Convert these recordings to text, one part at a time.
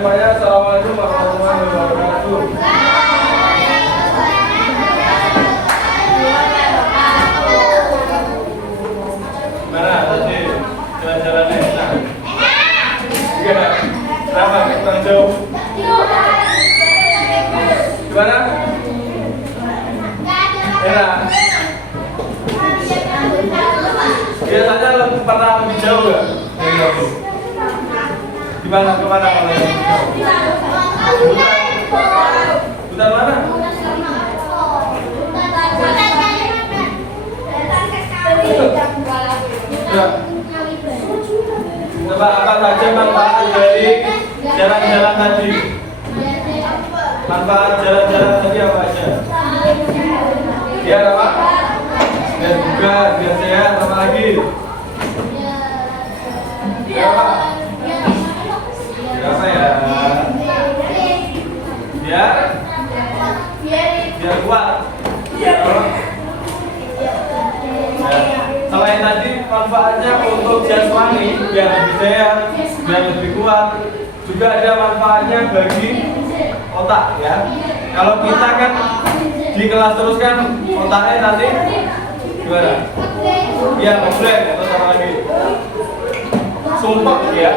semuanya. Assalamualaikum warahmatullahi wabarakatuh. Gimana tadi jalan-jalannya enak? Iya. Kenapa kurang jauh? Gimana? Enak. Biasanya pernah lebih jauh nggak dari kamu? Gimana kemana kalau yang hutan mana? Ya. Coba apa saja manfaat dari jalan-jalan tadi? Manfaat jalan-jalan tadi apa aja? Biar apa? Biar bugar, biar sehat, apa lagi? Biar apa? Biar apa ya? Biar kuat. Ya. Selain tadi manfaatnya untuk jasmani, biar lebih sehat, biar lebih kuat, juga ada manfaatnya bagi otak ya. Kalau kita kan di kelas terus kan otaknya nanti gimana? Ya komplek atau sama lagi sumpah ya.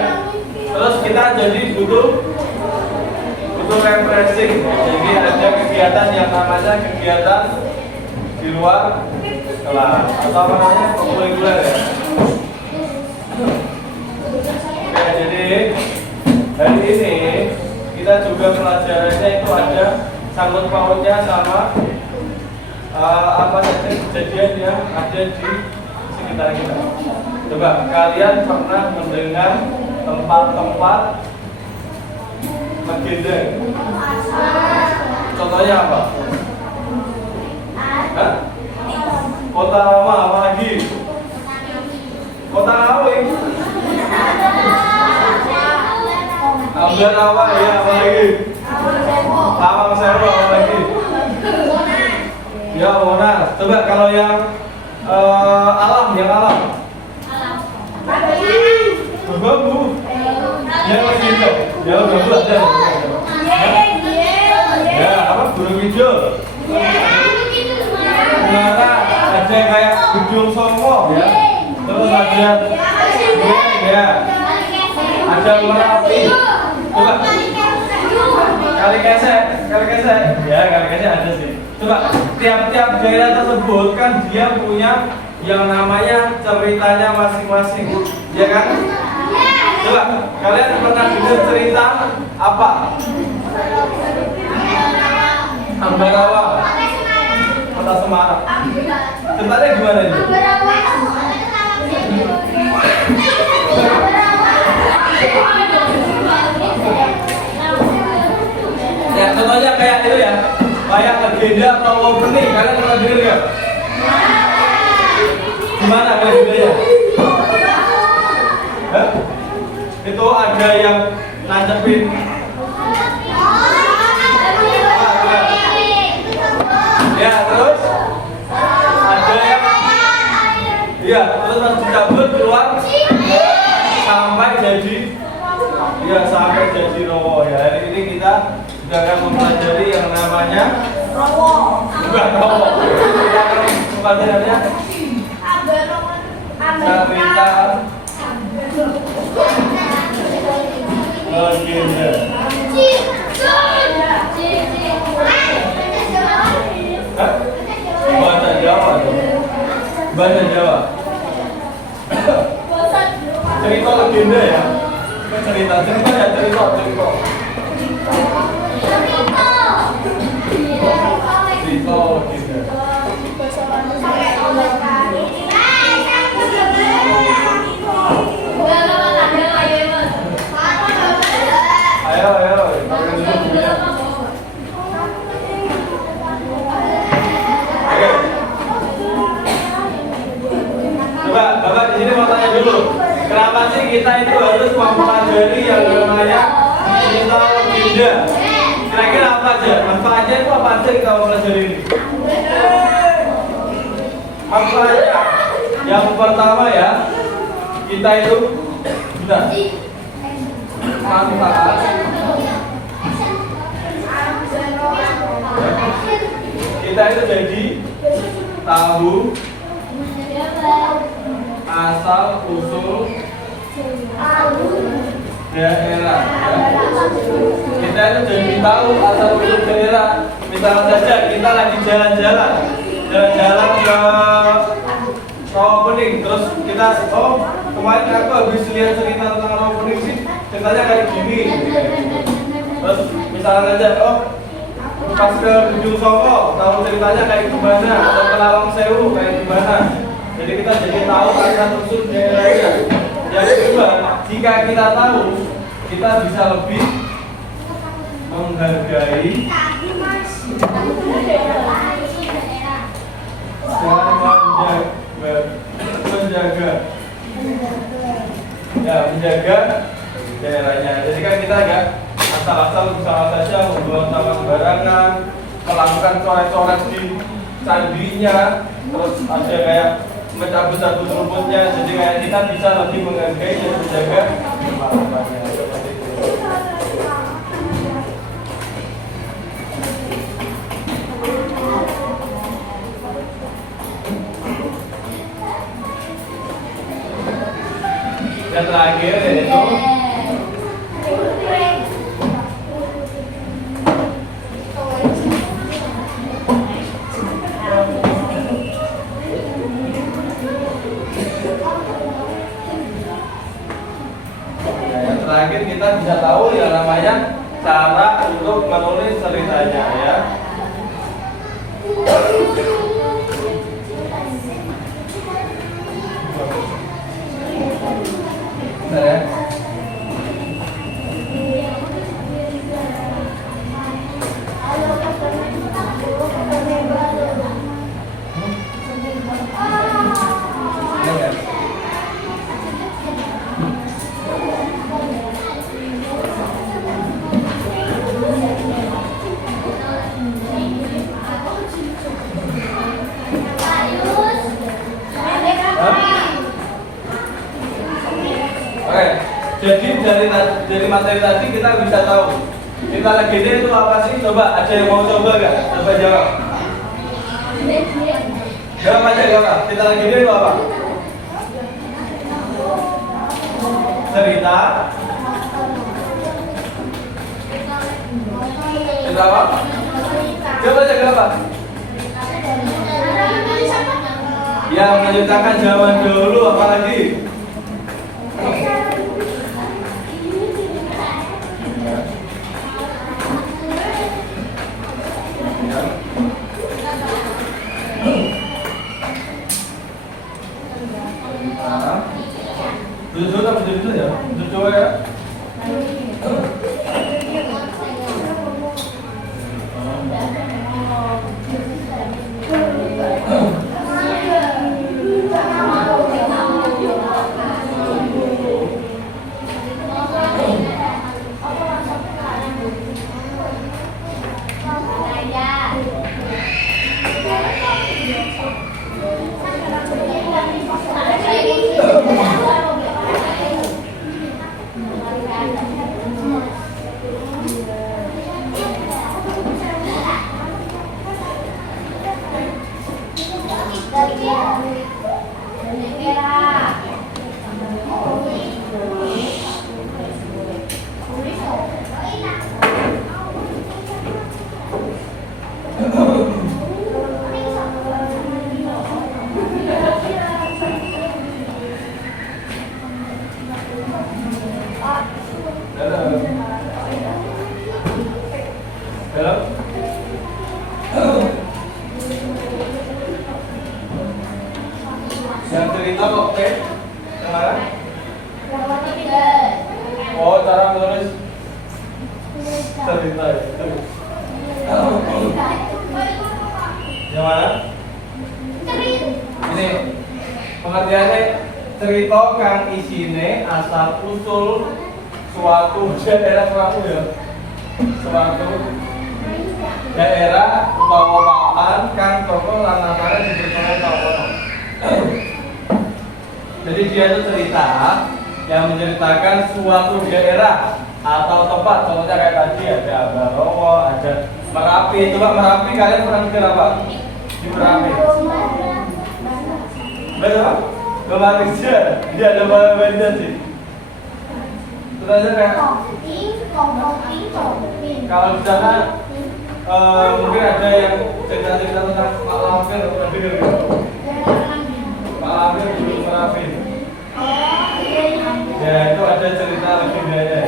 Terus kita jadi butuh refreshing. Jadi ada kegiatan yang namanya kegiatan di luar kelas atau apa namanya kurikuler ya. Oke, jadi hari ini kita juga pelajarannya itu ada sangkut pautnya sama apa saja kejadian yang ada di sekitar kita. Coba kalian pernah mendengar tempat-tempat legenda? Contohnya apa? Hah? Kota lama apa lagi? Kota Ngawi. Ambarawa ya apa lagi? Lawang Sewu apa lagi? Ya Monas. Coba kalau yang alam, yang alam. Bambu. Ya masih itu. Ya bambu ada. Ya apa? Gunung hijau. Menara ada kayak gedung Songo ya. Terus ada ya. Ada Merapi. Coba kali kesek ya, kali kesek ada sih. Coba tiap-tiap daerah tersebut kan dia punya yang namanya ceritanya masing-masing, ya kan? Coba kalian pernah dengar cerita apa? Ambarawa, Kota Semarang. Ceritanya gimana ini? Ya contohnya kayak itu ya, kayak legenda Rowo Bening. Kalian pernah dengar ya? Gimana legendanya? Itu ada yang nancepin. Ya terus ada yang, ya terus pas dicabut keluar sampai jadi Rowo ya. Hari ini kita juga akan mempelajari yang namanya Rowo. Bukan Rowo. Kita akan mempelajarinya cerita legenda. Bahasa Jawa tuh. Bahasa Jawa. Cerita legenda ya. Cerita ya cerita. Cerita legenda. Ayo. Coba, Bapak di sini mau tanya dulu. Kenapa sih kita itu harus mempelajari yang namanya cerita legenda? Kira-kira apa aja? Manfaatnya itu apa aja kita mempelajari ini? Manfaatnya yang pertama ya, kita itu manfaat kita itu jadi tahu asal usul daerah ya. Kita itu jadi tahu asal usul daerah. Misalnya saja kita lagi jalan-jalan ke Rawapening, terus kita kemarin aku habis lihat cerita tentang Rawapening sih, ceritanya kayak gini. Terus misalnya saja pas ke Ujung Soko, tahu ceritanya kayak gimana, atau ke Lawang Sewu kayak gimana. Jadi kita jadi tahu asal usul daerahnya. Yang kedua, jika kita tahu, kita bisa lebih menghargai dan menjaga daerahnya. Jadi kan kita enggak asal-asal usaha saja membuang sampah sembarangan, melakukan coret-coret di candinya, terus ada kayak mencabut-cabut rumputnya. Jadi kayak kita bisa lebih menghargai dan menjaga lingkungannya. Seperti itu. Yang terakhir yaitu kita bisa tahu yang namanya cara untuk menulis ceritanya ya. Bentar ya. Jadi dari materi tadi kita bisa tahu kita legenda itu apa sih? Coba ada yang mau coba nggak? Coba jawab. Jawab aja jawab. Kita legenda itu apa? Cerita. Cerita apa? Coba aja jawab. Yang menceritakan zaman dulu apalagi? Jujur apa jujur ya? Jujur ya? Yang cerita kok oke? Yang mana? Oh, cara menulis cerita ya. Yang mana? Ini pengertiannya cerita kang isine asal usul suatu daerah kamu ya. Suatu daerah utawa papan kang toko lan latare dipercaya tawono. Jadi dia itu cerita yang menceritakan suatu daerah atau tempat, contohnya kayak tadi ada Ambarawa, ada Merapi. Coba Merapi, kalian pernah mikir apa? Di Merapi betul? Malaysia, dia ada benda sih. Terus aja kayak kalau di sana mungkin ada yang cerita-cerita tentang Pak Lampir, pernah dengar gitu? Pak Lampir di Merapi. Ya itu ada cerita legendanya.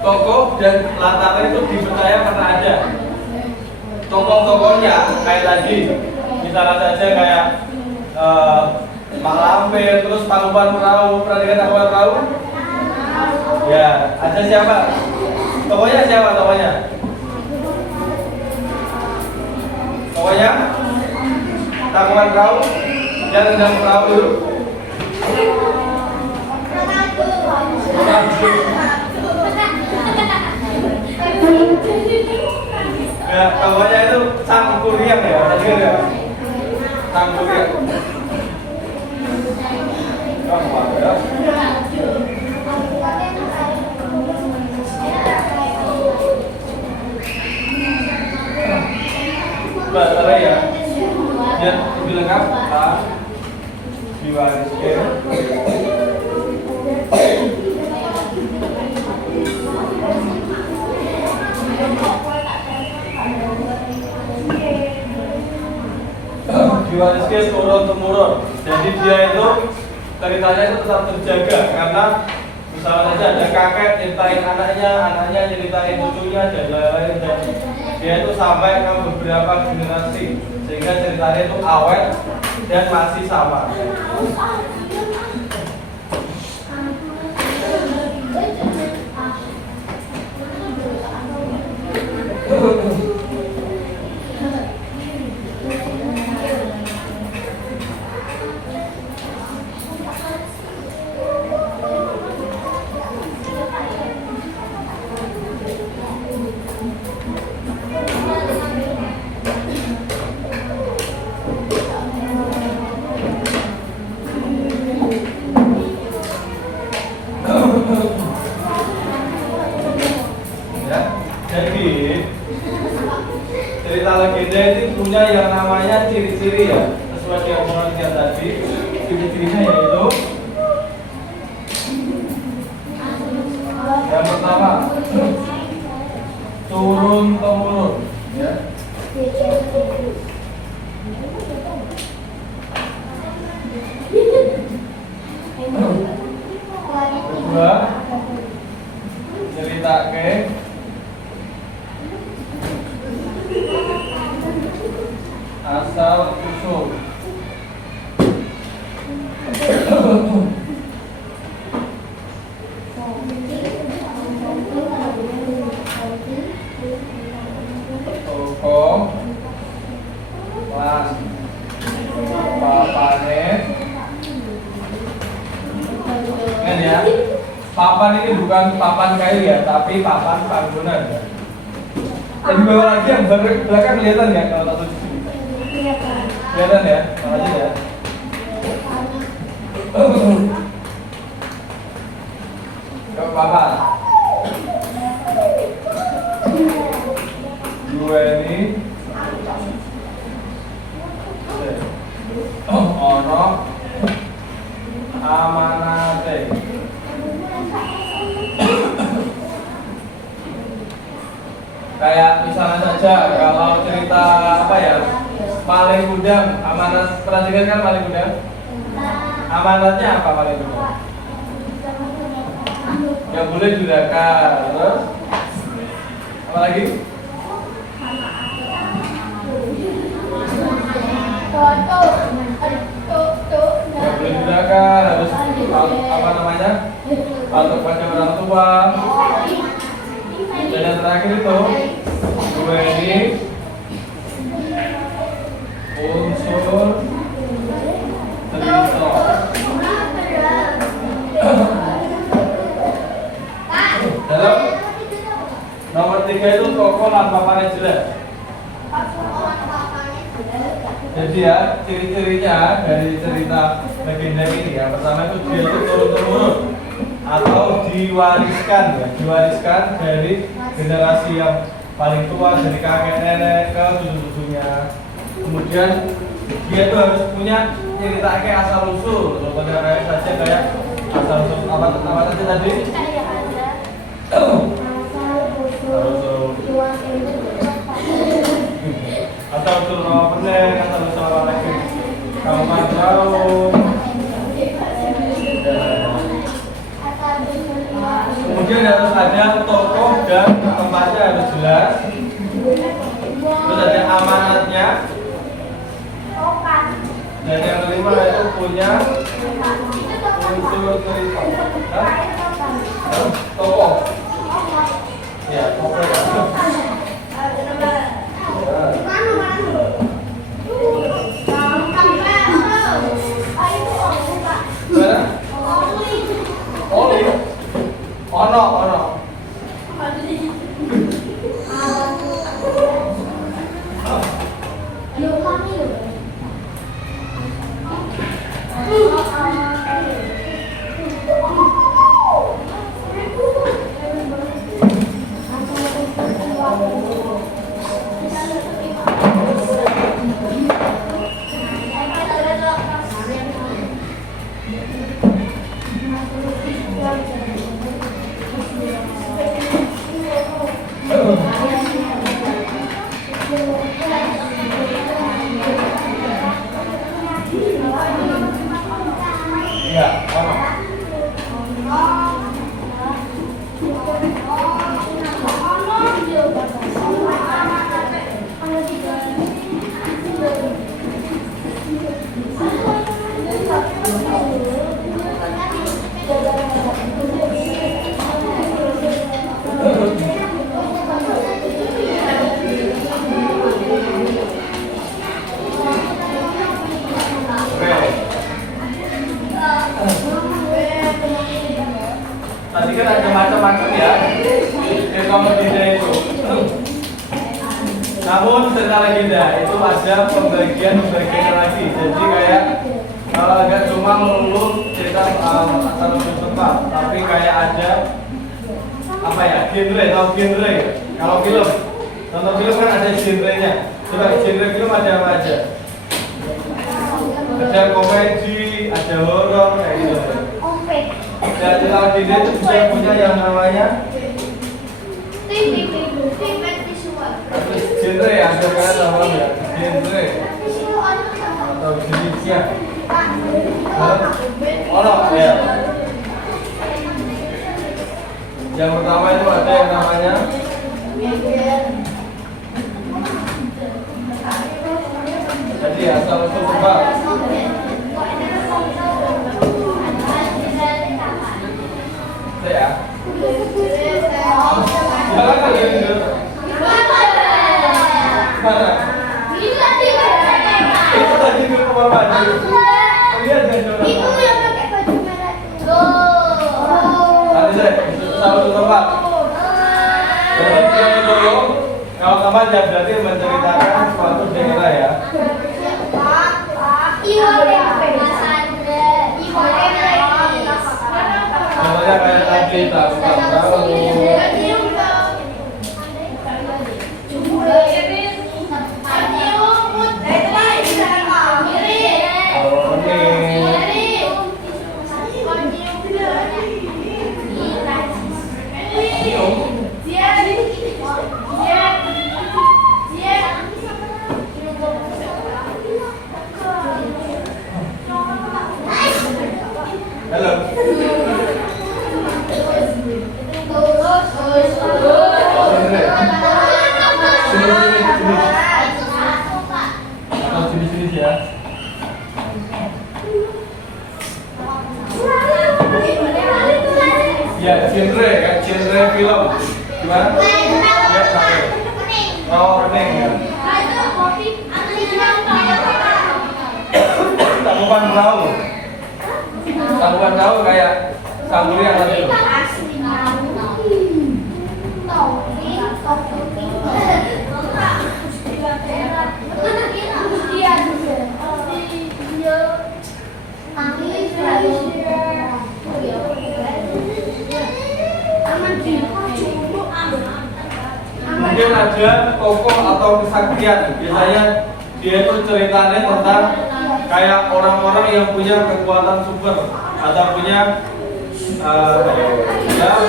Tokoh dan latarnya itu dipercaya pernah ada. Tokoh-tokohnya kayak tadi, misalnya saja kayak Pak Lampir, terus Tangkuban Perahu. Pernah dengar Tangkuban Perahu? Ya, ada siapa? Tokohnya siapa tokohnya? Tokohnya Tangkuban Perahu yang rendang perahu dulu. Ya, tokohnya itu Sangkuriang ya, tadi kan ya? Sangkuriang. Baterai ya, biar lebih lengkap. Diwariskan. Diwariskan turun temurun. Jadi dia itu ceritanya itu tetap terjaga karena misalnya saja ada kakek ceritain anaknya, anaknya ceritain cucunya dan lain-lain, dan dia itu sampai ke beberapa generasi sehingga ceritanya itu awet dan masih sama. Jadi cerita legenda itu punya yang namanya ciri-ciri ya, sesuai dengan pengertian tadi. Ciri-cirinya yaitu yang pertama turun temurun ya. Kedua, cerita ke asal usul. Tokoh lan papane. Kan ya, papan ini bukan papan kayu ya, tapi papan bangunan ya. Tadi bawah lagi yang belakang kelihatan ya kalau tak tuju. Kelihatan ya, makasih ya. Coba papan. Dua ini. Ono amanate. Kayak misalnya saja kalau cerita apa ya, Malih Gudang, amanat, pernah dengar kan Malih Gudang? Amanatnya apa Malih Gudang? Gak boleh durhaka. Terus apa lagi? Gak boleh durhaka, harus apa namanya? Patuh pada orang tua. Dan yang terakhir itu dua ini unsur cerita. Dalam nomor 3 itu tokoh lan papannya jelas. Jadi ya ciri-cirinya dari cerita legenda ini, yang pertama itu dia itu turun-temurun. atau diwariskan ya, diwariskan dari generasi yang paling tua, dari kakek nenek ke cucu-cucunya. Kemudian dia itu harus punya cerita kayak asal usul, contohnya kayak saja kayak asal usul apa tadi tadi? Asal usul nama peneng, asal usul apa lagi? Kamu mau tahu? Kemudian harus ada tokoh dan tempatnya harus jelas. Terus ada amanatnya. Dan yang kelima itu punya unsur cerita. Tokoh. Ya, tokoh. Ono. Ya, tadi kan ada macam-macam ya ilmu legenda itu. Namun secara legenda itu ada pembagian lagi. Jadi kayak nggak cuma melulu cerita asal usul tempat, tapi kayak ada apa ya, genre atau genre. Kalau film, nonton film kan ada genrenya. Coba genre film ada apa aja? Ada komedi, ada horor kayak gitu. Dan cerita legenda itu bisa punya yang namanya genre ya, ada kan namanya genre atau jenisnya. Ya. Yang pertama itu ada yang namanya jadi asal usul tempat. Ya. Silakan ya. Mana? Itu tadi itu kamar mandi. Lihat deh coba. Itu yang pakai baju merah itu. Tadi deh, satu tempat. Jadi dia itu kalau tempat ya berarti menceritakan suatu daerah ya. Contohnya kayak tadi tahu. Halo. Jenis-jenis ya. Ya, genre kan, genre film. Gimana? Ya, sampai. Oh, kuning ya. Tangkuban perahu. Tangkuban perahu kayak sangguli yang tadi. mungkin ada tokoh atau kesaktian. Biasanya dia itu ceritanya tentang kayak orang-orang yang punya kekuatan super atau punya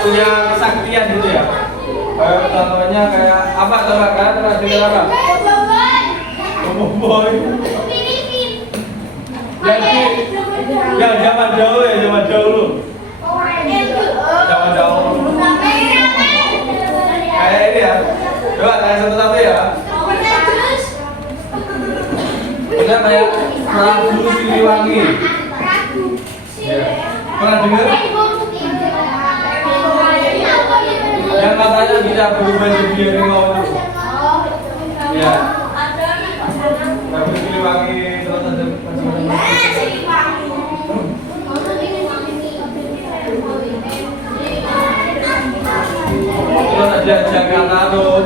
punya kesaktian gitu ya. Kayak contohnya kayak apa coba kan? Coba apa? Boy. Jadi ya zaman dahulu ya zaman dahulu. Zaman dahulu. Kayak ini ya. Coba tanya satu-satu ya. Benar kayak Prabu Siliwangi. Ya. Pernah dengar? Yang katanya bisa berubah jadi harimau itu. Ya. Prabu Siliwangi terus ada terus ada Jagataro.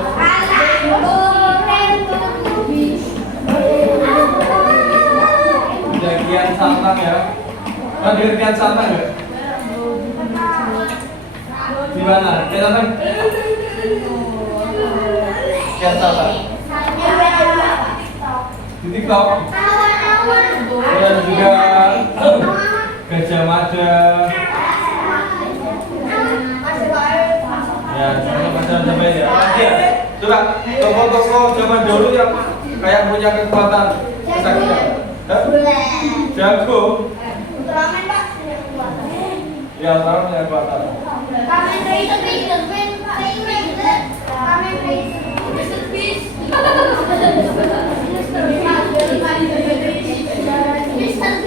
Kian Santang ya. Ada Kian Santang nggak? Di mana? Kian Santang? Kian Santang. Di TikTok. Dan juga Gajah Mada. Ya, macam-macam sampai ya. Ya. Coba tokoh-tokoh zaman dulu yang kayak punya kekuatan kesaktian. Jago. Ultraman Pak punya kekuatan. Ya, Ultraman punya kekuatan. Kamen Rider Pak. Kamen Rider. Mr. Beast.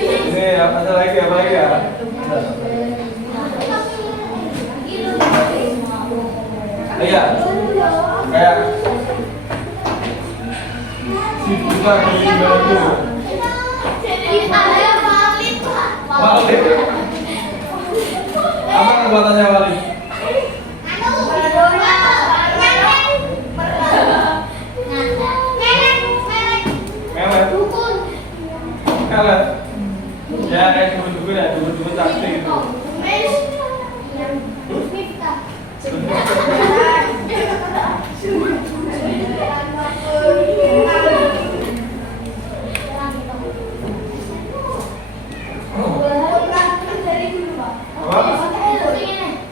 Ini apa lagi ya? Iya. Kayak si Buta dari Batu. Walid. Apa kekuatannya Walid? Melet. Ya kayak dukun-dukun ya, dukun-dukun sakti gitu.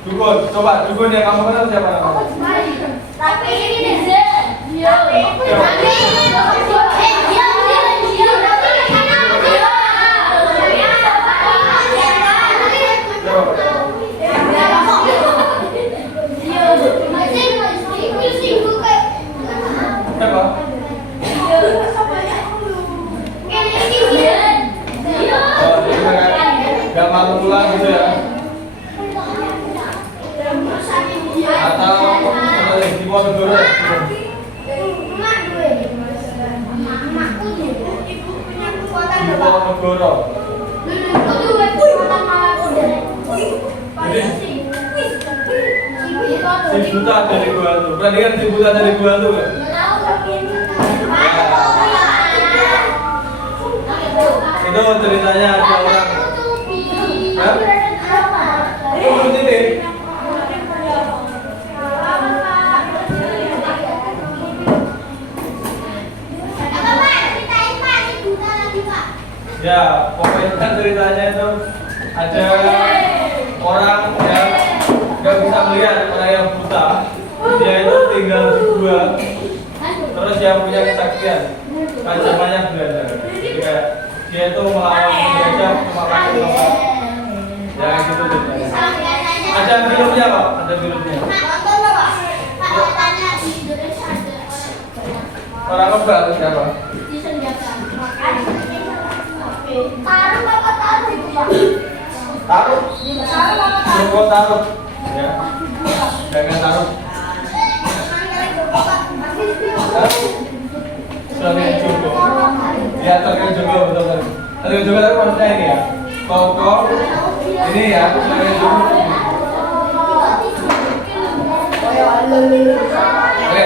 Dukun, coba dukun yang kamu kenal siapa namanya? Tapi ini dia. Gak malu pulang gitu ya? Atau di Ponegoro? Di Ponegoro. Si Buta dari Gua Hantu. Pernah dengar si Buta dari Gua Hantu nggak? Itu ceritanya ada orang. Oh, ini. Ya, pokoknya ceritanya itu ada orang yang nggak bisa melihat, orang yang buta. Dia itu tinggal di gua. Terus dia punya kesaktian, kacamatanya berada. Jadi kayak dia itu melawan penjajah cuma pakai tongkat. Ya gitu ceritanya. Ada filmnya kok, ada filmnya. Orang kebal siapa? Taruh apa taruh itu Pak? Taruh. Taruh apa taruh? Joko taruh. Ya. Jangan taruh. Soalnya Joko. Ya terkait Joko betul kan. Terkait Joko itu maksudnya ini ya. Tokoh ini ya. Soalnya Joko. Oke.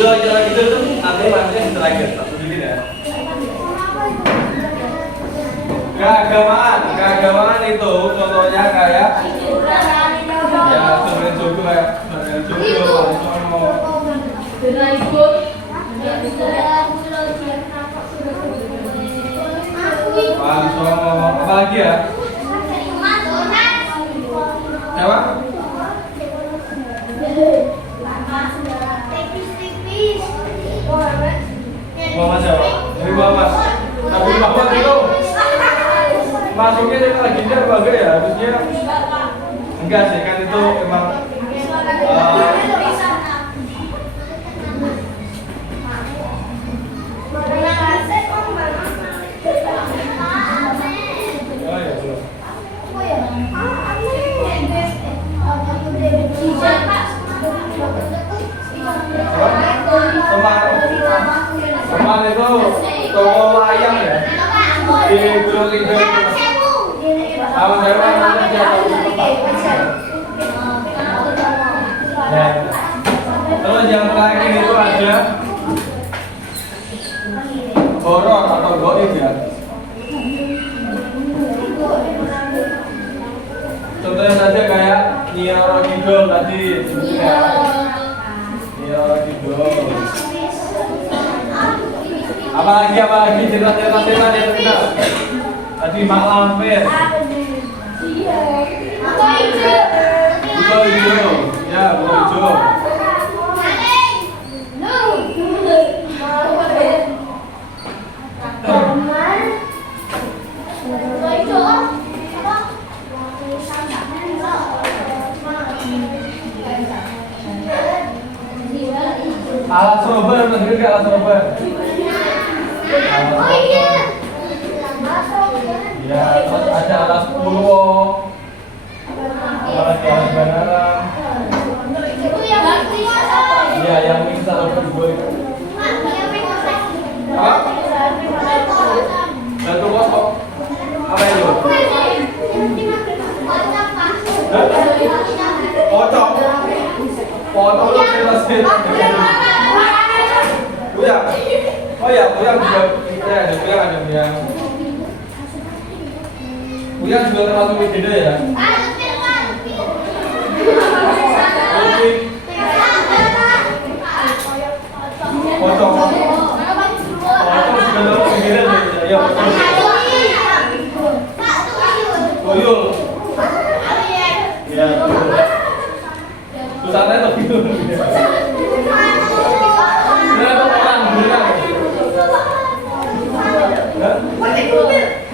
Jalan gitu tuh nanti maksudnya terakhir satu diri ya. Keagamaan itu contohnya kayak ya sebenarnya Joko kayak Jogja, Songo. Wali Songo. Apa lagi ya? Siapa? Muhammad siapa? Nabi Muhammad. Nabi Muhammad itu masuknya dari legenda bagai ya, harusnya enggak sih kan itu emang oh ya belum. Teman itu toko wayang ya di Gunung Kidul. Tahun berapa namanya dia tahu tempat. Ya. Terus yang terakhir itu ada horor atau goib ya. Contohnya saja kayak Nyiro Kidul tadi. Nyiro Kidul. Apalagi cerita-cerita setan yang terkenal. Tadi Mak Lampir. Buto hijau. Ya, buto hijau. Alat serobot, ngerti nggak alat serobot? Oh iya. Ya, terus ada alas purwo, alas Banarang. Iya, yang bisa lebih itu. Apa? Batu kosong. Apa itu? Pocong. Pocong itu jelasin. Buyang. Oh ya, buyang juga. Ya, ada buyang, ada buyang. Buyang juga termasuk legenda ya. Pocong. Pocong juga termasuk legenda ya. Pocong. Tuyul. Ya. Susahnya tuh tuyul. Berapa orang beneran?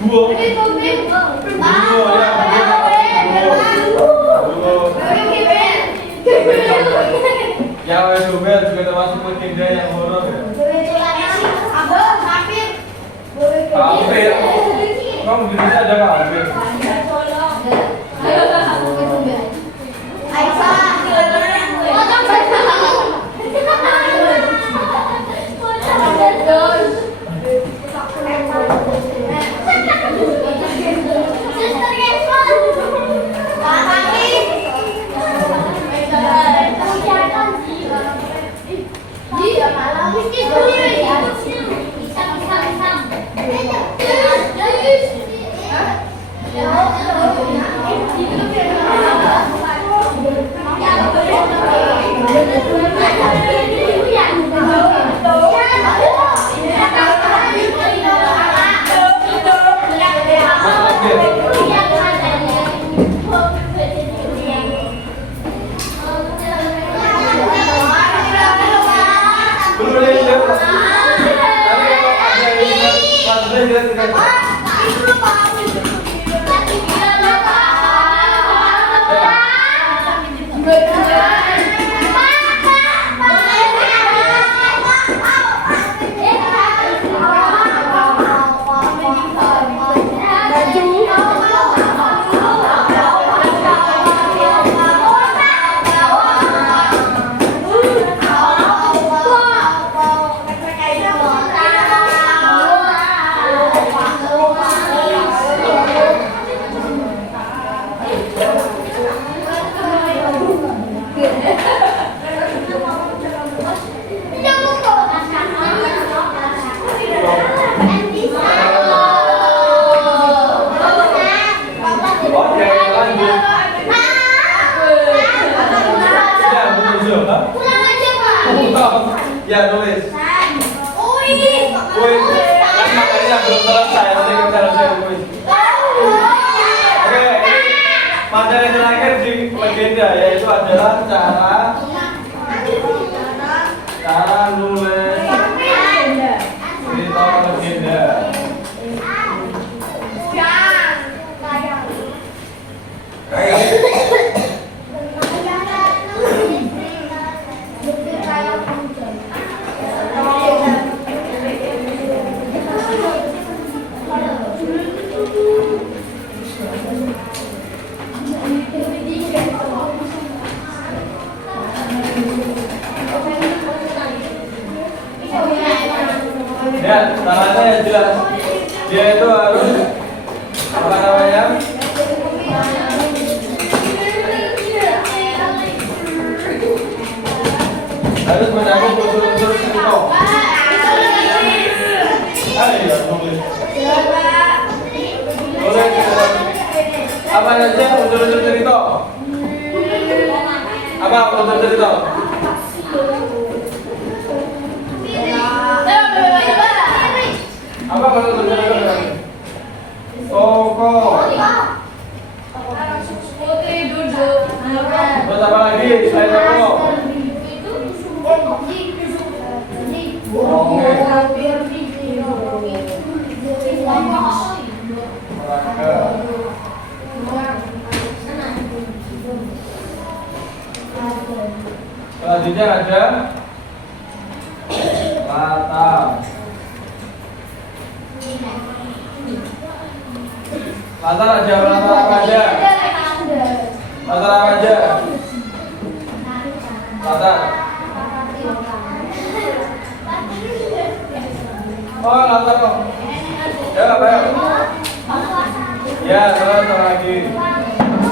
Dua. Ya, Dobel juga termasuk legenda yang horor ya. Kafir. Kamu di Indonesia ada kafir. legenda, yaitu adalah cara nulis cerita legenda. Ya, caranya yang jelas. Dia itu harus apa namanya? Harus mencakup unsur-unsur cerita. Ayo, boleh. Boleh. Apa saja unsur-unsur cerita? Apa unsur cerita? Apa unsur cerita? Tokoh. Terus apa lagi? Selain tokoh. Selanjutnya ada latar. Latar aja, latar apa aja? Latar apa aja? Latar. Oh, latar kok. Ya, apa ya? Ya, terus lagi.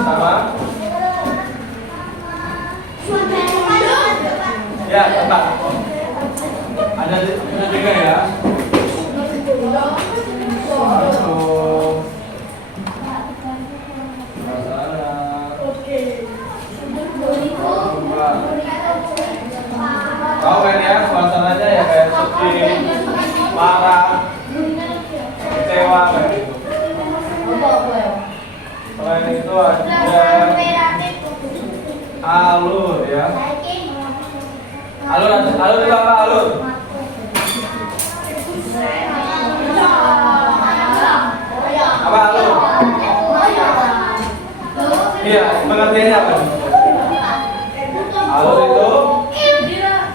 Sama. Ya, tempat. Ada juga ya. Tahu kan ya, suasananya ya kayak sedih, marah, kecewa kayak gitu. Selain itu ada alur ya. Alur itu apa alur? Apa alur? Iya, pengertiannya apa? Alur itu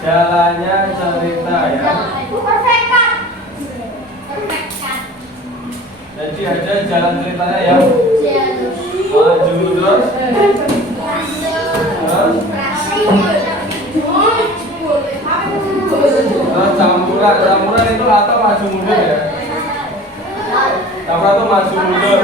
jalannya cerita ya. Jadi ada jalan ceritanya ya. Maju terus. Terus campuran itu atau maju mundur ya. Campuran itu maju mundur.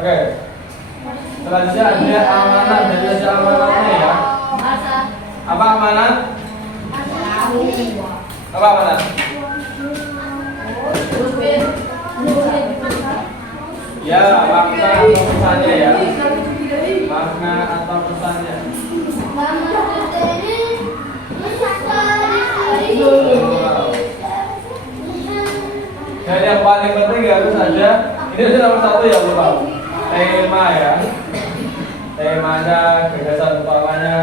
Oke. Selanjutnya ada amanat, jadi ada amanatnya ya. Apa amanat? Apa amanat? Ya, makna atau pesannya ya. Makna atau pesannya. Dan yang paling penting harus ada, ini aja nomor satu ya lupa. Tema ya. Temanya, gagasan utamanya.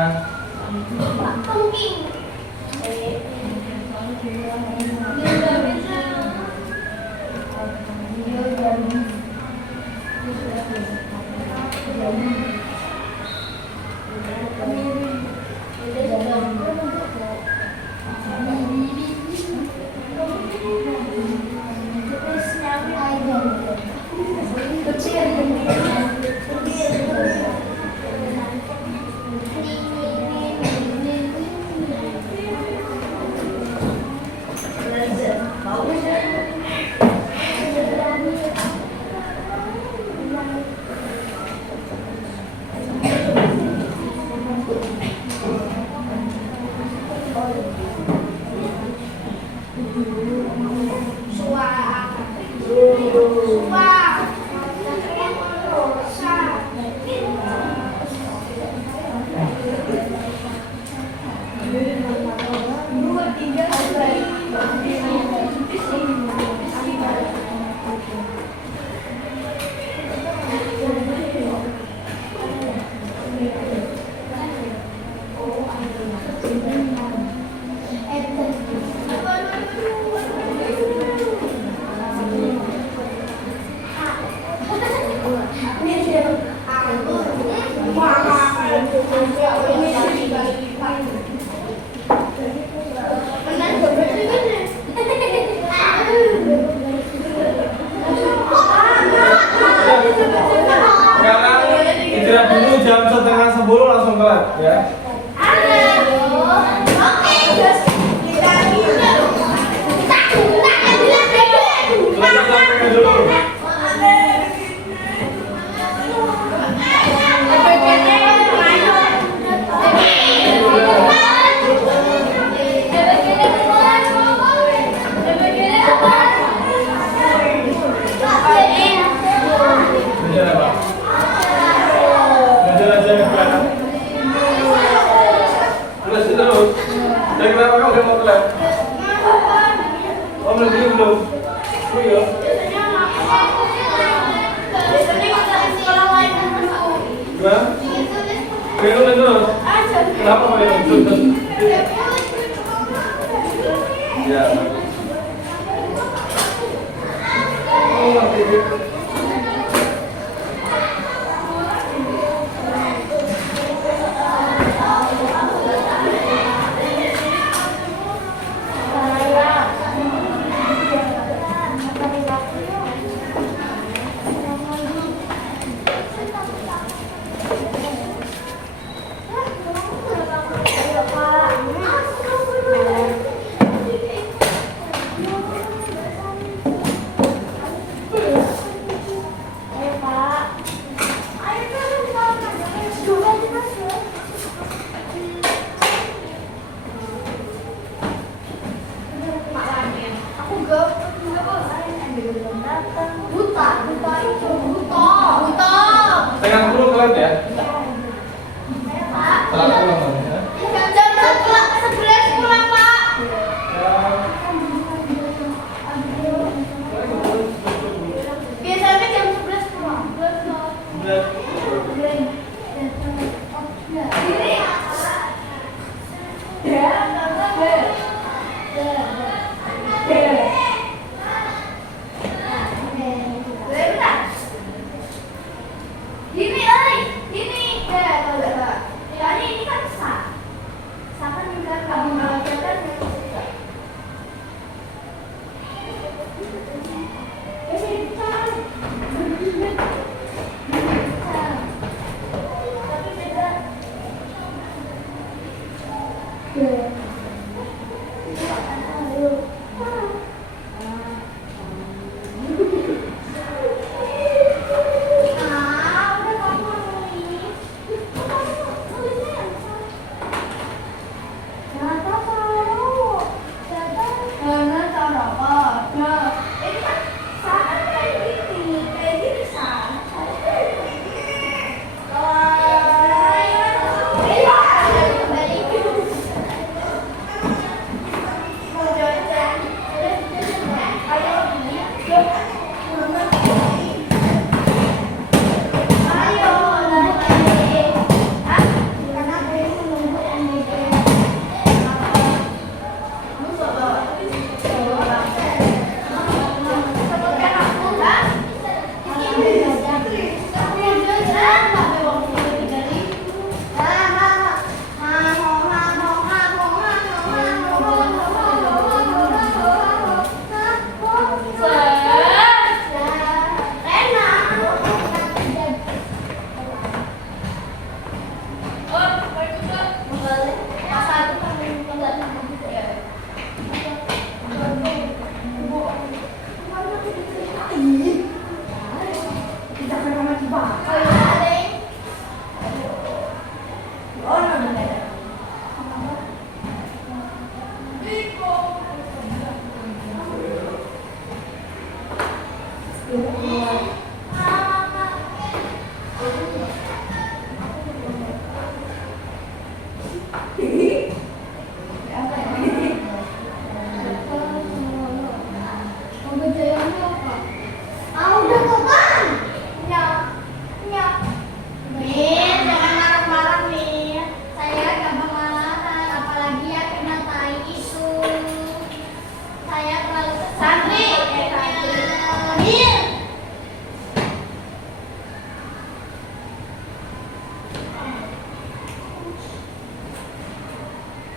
Sekarang istirahat dulu jam setengah 10 langsung kelar ya. Belajar sampai dulu. Belajar apa? Belajar aja kan. Terus. Dan kenapa kamu udah mau kelar? Oh, belum. Oh iya. Gimana? Minum terus. Kenapa minum terus? Ya. Oh, gitu.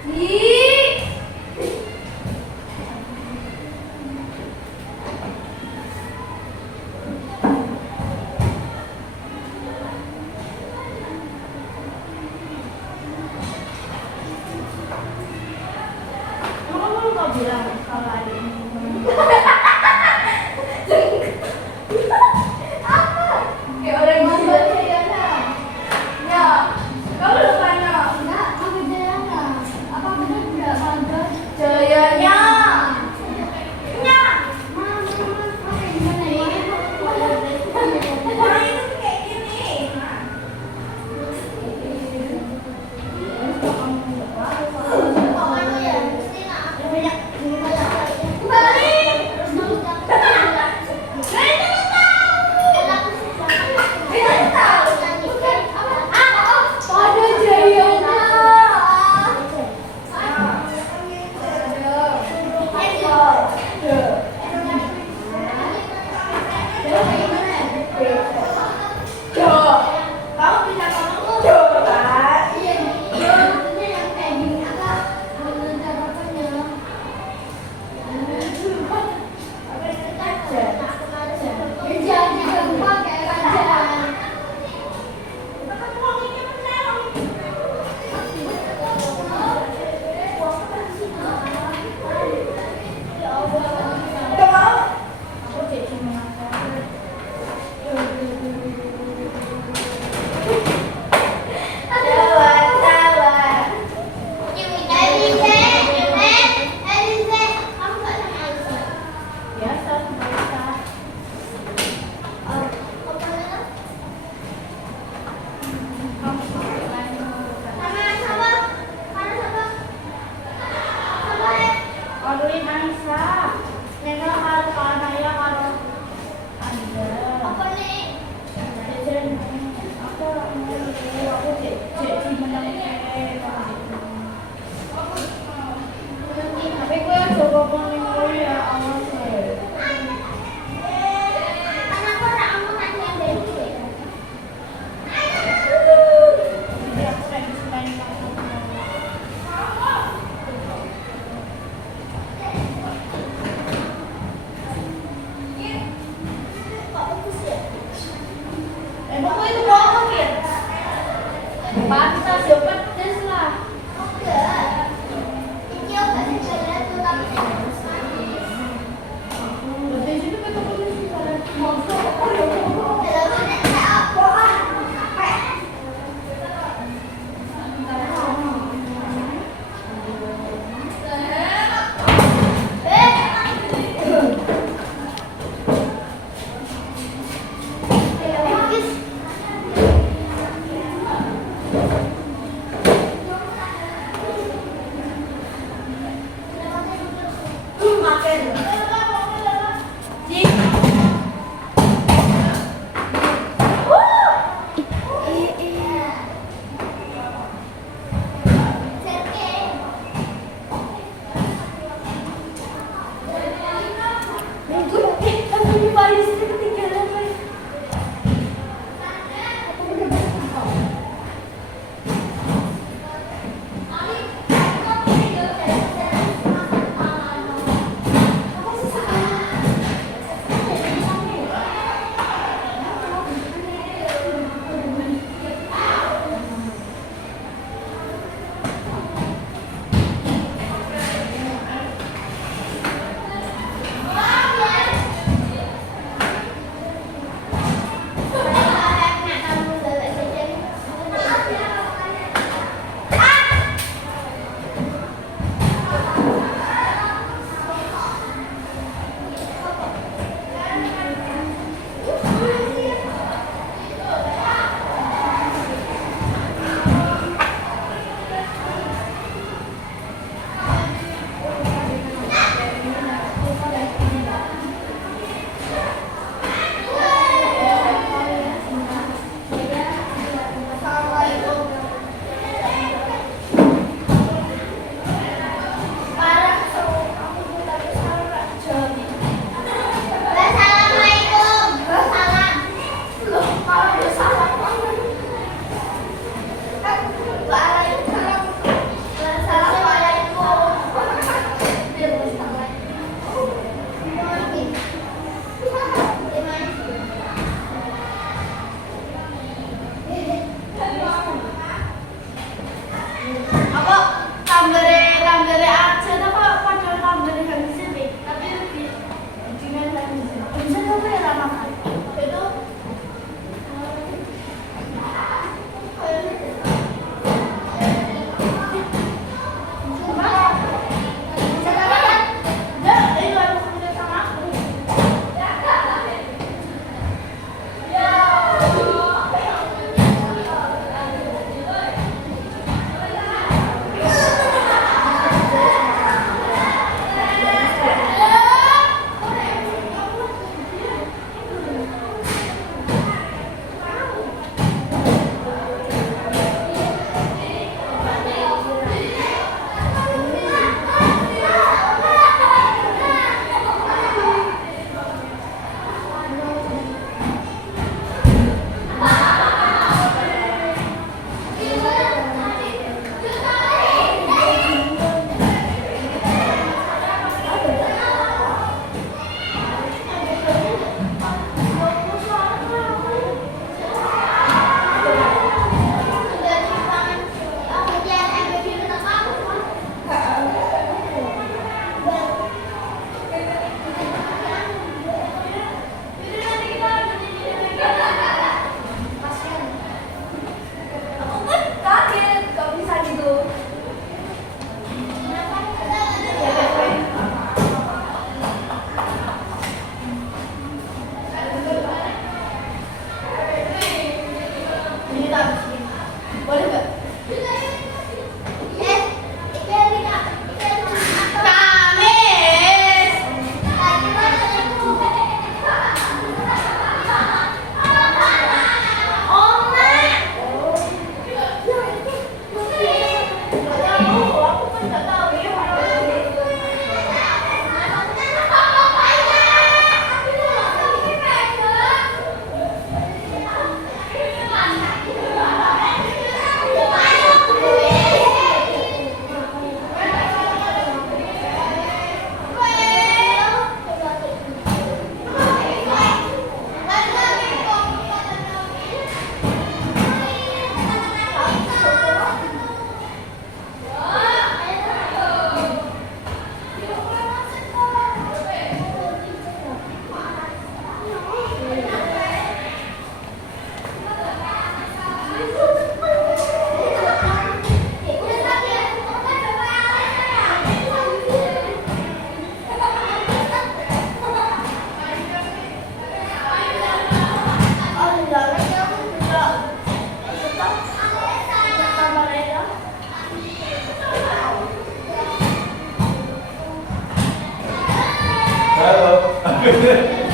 Ih. Kamu kau bilang kalau ada ini. Apa? Kayak orang ngomong Jayana. Ya, kamu lupanya. Enggak, apa Jayana? Apa benar tidak ada Jayanya? Ya. Mama, apa gimana ya? Orang itu kayak gini. Pantas ya pedes lah. Ini obat saya tuh tapi pedes itu kata pedes sih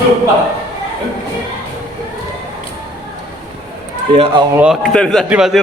Lupa. Ya Allah, dari tadi masih